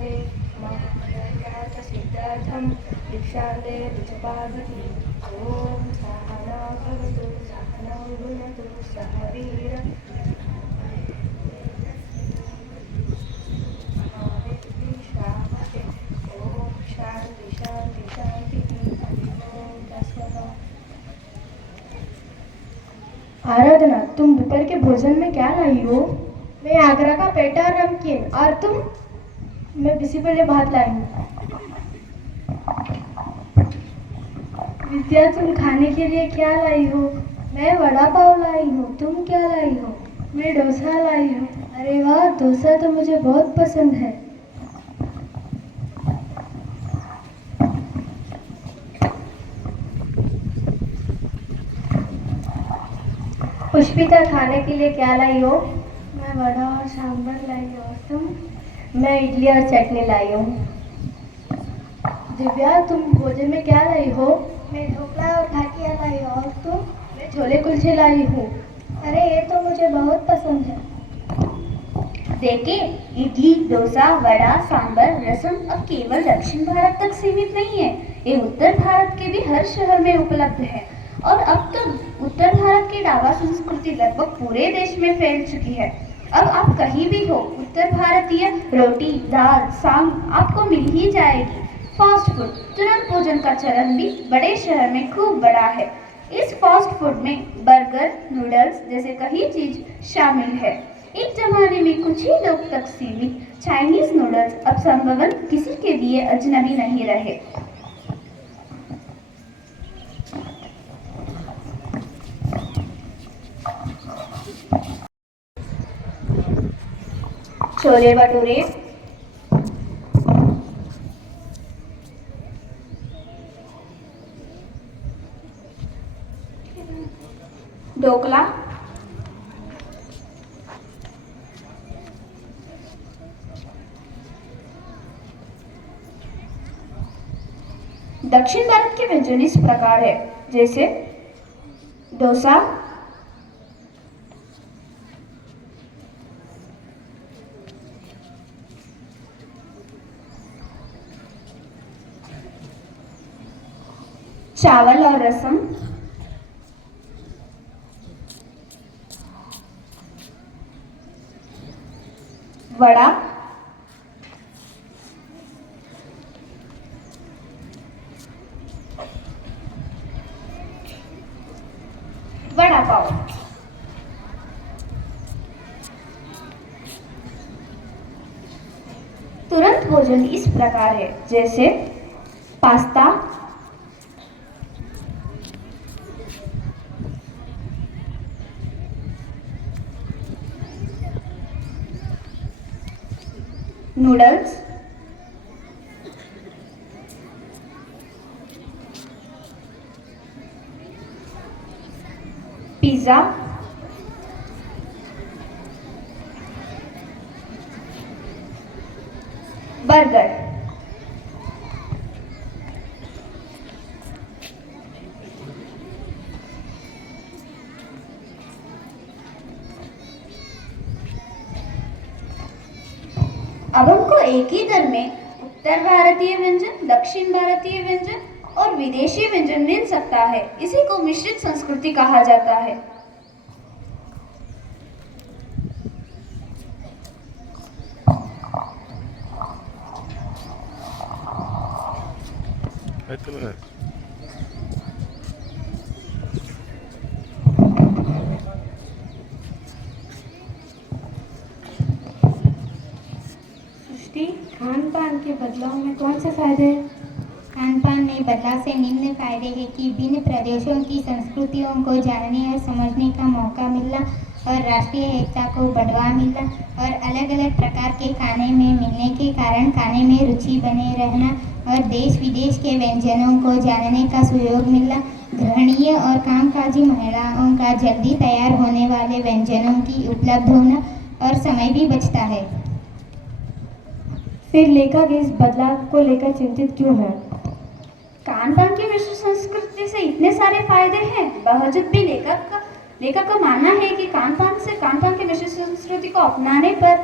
हरे महामनर्यार्थसिद्धार्थं दीक्षान्ते द्विजपावती ॐ सहना भवतु सहनौ भुनक्तु सह वीर्यं महाविद्विषावते ॐ शान्ति शान्ति शान्तिः ॐ तत्सत्। आराधना, तुम दोपहर के भोजन में क्या लाई हो? मैं आगरा का पेठा और नमकीन। और तुम? मैं बिसिबेले भात लाई हूँ। विद्या, तुम खाने के लिए क्या लाई हो? मैं वड़ा पाव लाई हूँ। तुम क्या लाई हो? मैं डोसा लाई हूँ। अरे वाह, डोसा तो मुझे बहुत पसंद है। पुष्पिता, खाने के लिए क्या लाई हो? मैं वड़ा और सांभर लाई हूँ। और तुम? मैं इडली और चटनी लाई हूँ। दिव्या, तुम भोजन में क्या लाई हो? मैं ढोकला और ठाकिया लाई हूँ। और तुम? मैं छोले कुलचे लाई हूँ। अरे ये तो मुझे बहुत पसंद है। देखिए, इडली, डोसा, वड़ा, सांभर, रसम अब केवल दक्षिण भारत तक सीमित नहीं है, ये उत्तर भारत के भी हर शहर में उपलब्ध है। और अब तक उत्तर भारत की ढाबा संस्कृति लगभग पूरे देश में फैल चुकी है। अब आप कहीं भी हो, उत्तर भारतीय रोटी, दाल, सांग आपको मिल ही जाएगी। फास्ट फूड, तुरंत भोजन का चलन भी बड़े शहर में खूब बड़ा है। इस फास्ट फूड में बर्गर, नूडल्स जैसे कई चीज शामिल है। एक जमाने में कुछ ही लोग तक सीमित चाइनीज नूडल्स अब संभवतः किसी के लिए अजनबी नहीं रहे। छोले भटूरे, ढोकला, दक्षिण भारत के व्यंजन इस प्रकार है, जैसे डोसा, चावल और रसम, वड़ा, वड़ा पाव। तुरंत भोजन इस प्रकार है, जैसे पास्ता, नूडल्स, पिज्जा, बर्गर। अब हमको एक ही दर में उत्तर भारतीय व्यंजन, दक्षिण भारतीय व्यंजन और विदेशी व्यंजन मिल सकता है। इसी को मिश्रित संस्कृति कहा जाता है। खान पान के बदलाव में कौन से फायदे हैं? खान पान में बदलाव से निम्न फायदे हैं कि भिन्न प्रदेशों की संस्कृतियों को जानने और समझने का मौका मिलना और राष्ट्रीय एकता को बढ़ावा मिलना और अलग अलग प्रकार के खाने में मिलने के कारण खाने में रुचि बने रहना और देश विदेश के व्यंजनों को जानने का सुयोग मिलना, गृहिणी और कामकाजी महिलाओं का जल्दी तैयार होने वाले व्यंजनों की उपलब्ध होना और समय भी बचता है। फिर लेखक इस बदलाव को लेकर चिंतित क्यों है? खान पान की मिश्र संस्कृति से इतने सारे फायदे हैं, बावजूद भी लेखक का मानना है कि खान पान की मिश्र संस्कृति को अपनाने पर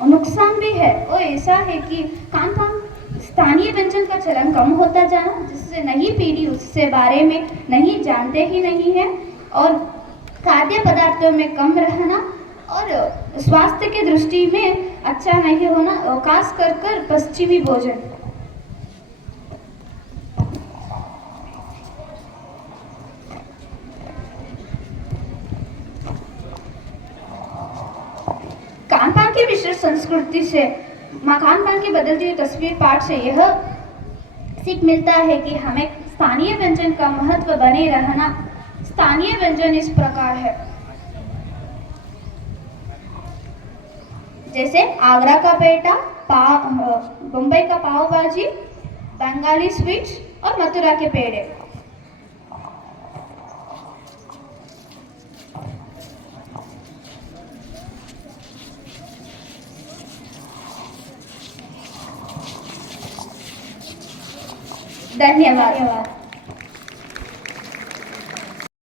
और नुकसान भी है। और ऐसा है कि खान पान स्थानीय व्यंजन का चलन कम होता जाना, जिससे नई पीढ़ी उससे बारे में नहीं जानते ही नहीं है, और खाद्य पदार्थों में कम रहना और स्वास्थ्य की दृष्टि में अच्छा नहीं होना, खास कर पश्चिमी भोजन। खान पान की मिश्रित संस्कृति से खान पान की बदलती हुई तस्वीर पाठ से यह सीख मिलता है कि हमें स्थानीय व्यंजन का महत्व बने रहना। स्थानीय व्यंजन इस प्रकार है, जैसे आगरा का पेठा, बम्बई का पाव भाजी, बंगाली स्वीट्स और मथुरा के पेड़े। धन्यवाद।